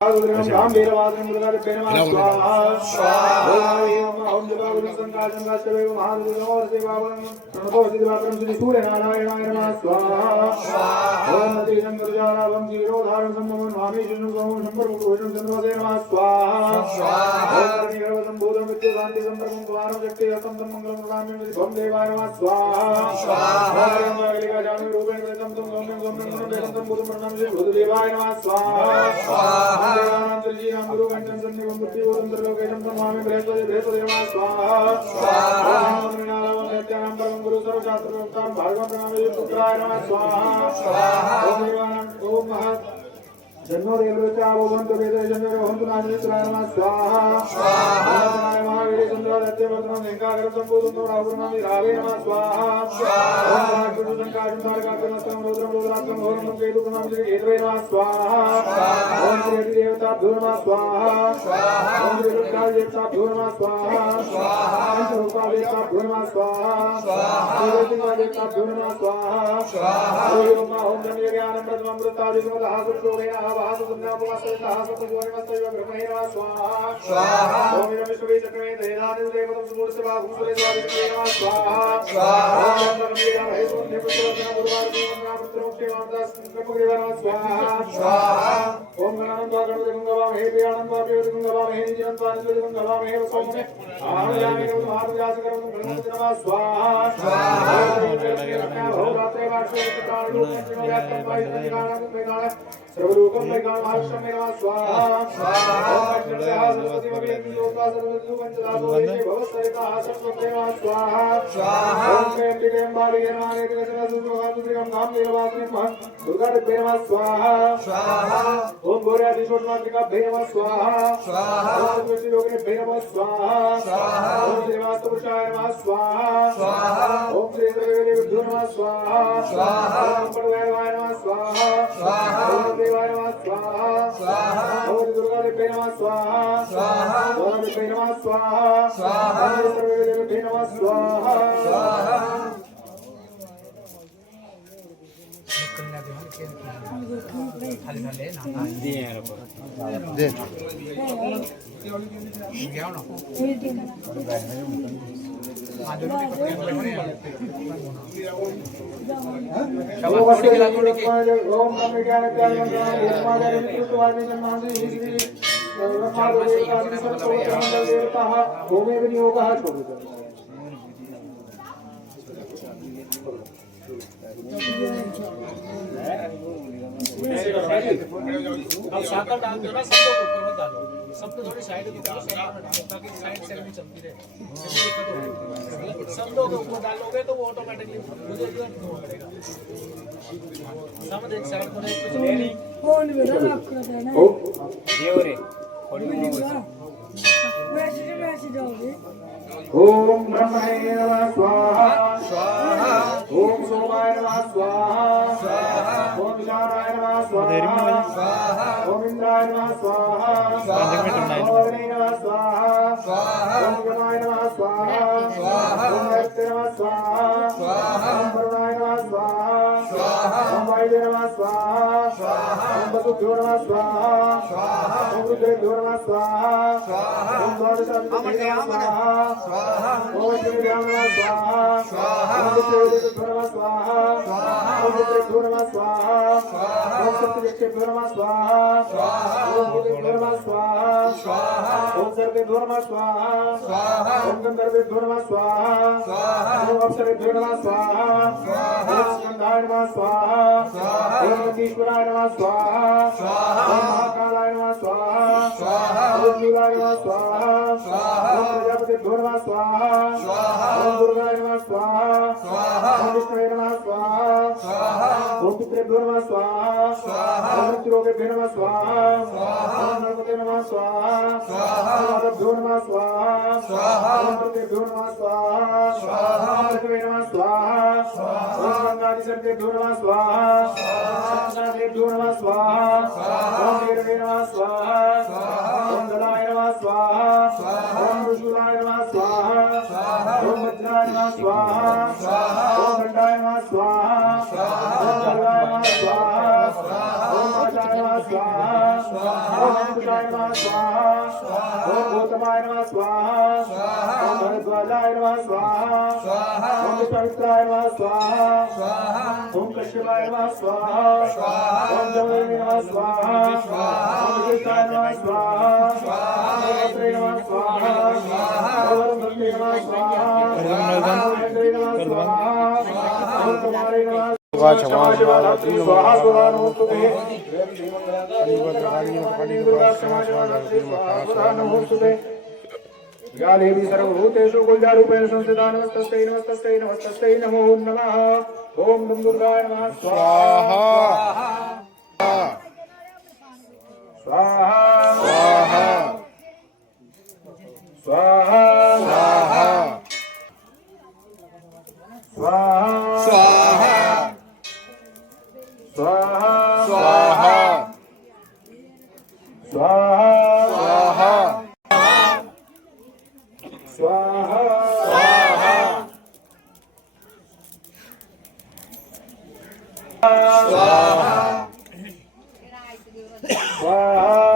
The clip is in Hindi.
राम वीरवादन मुरुगन स्वाहा स्वाहा ओम जगुरु संकाश संकाशवे महादेव सेवावनं प्रणतो सिद्धात्रं श्री सूर्य नारायणाय नमः स्वाहा स्वाहा ओम नदीनं गुरुजारावं जीरोधारं सम्मोहन स्वामी विष्णु सोम शंकर मुकुटं चंद्रवदे नमः स्वाहा स्वाहा ओम निरवधं भूतं विद्युत शांति संपर्कं द्वारं शक्ति हस्तं मंगलं प्रणामि ओम देवाय नमः स्वाहा स्वाहा ओम अगलिका जानु रूपेण कृतं तं गौम्यं गौम्यं वेदं भूतं प्रणामि भूत देवाय नमः स्वाहा स्वाहा जी नाम गुरु कंचन संधि मुक्ति उदंतर लोकेशम समामि बृहस्पति बृहस्पति नमः स्वाहा स्वाहा ओम नारायण नित्यानंद परम गुरु सर्व शास्त्र प्रोक्तान भागवत प्रणामि पुत्राय नमः स्वाहा स्वाहा ओम देवानंद ओम महा जन्नो देवता भवन्तु वेदजन्यो भवन्तु नामनित्राय नमः स्वाहा स्वाहा ओम महावीर चंद्र दत्ते वर्तमान एकाग्र संपूर्ण रावणामि रावे नमः स्वाहा स्वाहा ओम गुरु संकाशं तारकाग्रमस्तं रुद्रं रुद्राक्षं घोरं केतु प्रणामि श्री केतवे नमः स्वाहा स्वाहा ओम श्री देवता भ्यो नमः स्वाहा स्वाहा ओम श्री रुद्राय देवता भ्यो नमः स्वाहा स्वाहा ओम श्री रूपा देवता भ्यो नमः स्वाहा स्वाहा ओम श्री देवता भ्यो नमः स्वाहा स्वाहा ओम जन्य ज्ञानं ब्रह्ममृतादि समदहासुरोगेन वासु पुण्यापवासयतः सतगोरिमस्तैव ब्रह्मैव स्वाहा स्वाहा ओम विश्वे चक्रमे देहानि देवतं सुमूर्तिवा भूसुरे स्वादिते नमः स्वाहा स्वाहा ओम नमः हे पुण्य पुत्रवचन गुरुवार देवना पुत्रोक्ते मामदास ब्रह्मदेव नमः स्वाहा स्वाहा ओम गणानंद गणपति गंगवा हे प्रियानंद देवति गंगवा हे निजंतानि देवति गंगवा हे सोमने आनयामि महाराज करम गणपति नमः स्वाहा स्वाहा ओम रात्रे वार्षे प्राणो प्रचोदयात् पाइदानं मेघान सर्वलोकं मेघान महाराष्ट्रं नमः स्वाहा स्वाहा ओम सरस्वती भगवती योगा सर्वजु पंचदातो हे भवसरिता सरस्वती नमः स्वाहा स्वाहा ओम प्रेम बालिके नामे कृष्ण सुभातुद्रिकं नाम देवास्मि दुर्गा देवी नमः स्वाहा स्वाहा ओम गौर्यादिशोत्मात्रिका भे नमः स्वाहा स्वाहा ओम तुलसी योगिने भे नमः स्वाहा स्वाहा ओम श्रीवास्तवपुरुषाय नमः स्वाहा स्वाहा ओम श्री देवी नमः स्वाहा स्वाहा ओम पटवाय नमः स्वाहा स्वाहा ओम देवाय नमः स्वाहा स्वाहा ओम दुर्गा देवी नमः स्वाहा स्वाहा ओम देवी नमः स्वाहा स्वाहा ओम देवी नमः स्वाहा स्वाहा दे अब साकर डालते हो ना सबको ऊपर मत डालो सबको थोड़ी साइड की डालो ताकि साइड से भी चलती रहे सब लोग ऊपर डालोगे तो वो ऑटोमेटिकली मुझे इधर हो पड़ेगा समझ एक साइड पर कुछ नहीं फोन मेरा लॉक कर देना ये हो रे थोड़ी में वैसे जाओगे ओम ब्रह्मणे नमः स्वाहा स्वाहा ओम सोमाय नमः स्वाहा स्वाहा ओम विशालाय नमः स्वाहा स्वाहा ओम इंद्राय नमः स्वाहा स्वाहा ओम अग्ने नमः स्वाहा स्वाहा ओम यमाय नमः स्वाहा स्वाहा ओम नैत्य नमः स्वाहा स्वाहा ओम वरुणाय नमः स्वाहा स्वाहा ओम वायुवे नमः स्वाहा स्वाहा ओम वसुभ्यो नमः स्वाहा स्वाहा ओम रुद्रेभ्यो नमः स्वाहा स्वाहा ओम द्वादशाधिपतये नमः स्वाहा स्वाहा ओम श्रीराम नमः स्वाहा स्वाहा ओम विष्णुदेवते नमः स्वाहा स्वाहा ओम रुद्रेभ्यो नमः स्वाहा स्वाहा ओम सप्तऋषिभ्यो नमः स्वाहा स्वाहा ओम भूतेभ्यो नमः स्वाहा स्वाहा ओम सर्वेभ्यो नमः स्वाहा स्वाहा ओम गंधर्वेभ्यो नमः स्वाहा स्वाहा ओम अप्सरेभ्यो नमः स्वाहा स्वाहा ओम स्कंधाय नमः स्वाहा स्वाहा ओम ईश्वराय नमः स्वाहा स्वाहा ओम महाकालाय नमः स्वाहा स्वाहा ओम नीलाय नमः स्वाहा स्वाहा ओम प्रजापतिभ्यो नमः स्वाहा स्वाहा ओम दुर्गाय नमः स्वाहा स्वाहा ओम विष्णवे नमः स्वाहा स्वाहा ओम पितृभ्यो नमः स्वाहा स्वाहा ओम मृत्युलोकेभ्यो नमः स्वाहा स्वाहा ओम नरपते नमः स्वाहा स्वाहा ओम अदभ्यो नमः स्वाहा स्वाहा ओम प्रत्यभ्यो नमः स्वाहा स्वाहा ओम ऋतवे नमः स्वाहा स्वाहा ओम गंगादिसर्गेभ्यो नमः स्वाहा स्वाहा ओम देभ्यो नमः स्वाहा स्वाहा ओम नीरवे नमः स्वाहा स्वाहा ओम दलाय नमः स्वाहा स्वाहा ओम ऋषुलाय नमः स्वाहा स्वाहा ओम वज्राय नमः स्वाहा स्वाहा ओम दंडाय नमः स्वाहा स्वाहा ओम सर्वाय नमः स्वाहा स्वाहा ओम आचार्य नमः स्वाहा स्वाहा ओम इंद्राय नमः स्वाहा ओम गौतमाय नमः स्वाहा ओम भरद्वाजाय नमः स्वाहा ओम विश्वामित्राय नमः स्वाहा ओम कश्यपाय नमः स्वाहा ओम जमदग्नि नमः स्वाहा ओम विशिष्टाय नमः स्वाहा ओम गौत्रे नमः स्वाहा ओम वरुणधन्वे नमः स्वाहा ओम हेन्द्रे नमः स्वाहा ओम कुमारे नमः स्वाहा स्वाहा स्वाहा नमोस्तुते नमोस्तुते या देवी सर्वभूतेषु गुल्जारूपेण संस्थिता नमस्तस्यै नमस्तस्यै नमस्तस्यै नमो नमः ओम नमः दुर्गाय नमः स्वाहा स्वाहा स्वाहा स्वाहा स्वाहा स्वाहा स्वाहा स्वाहा स्वाहा स्वाहा स्वाहा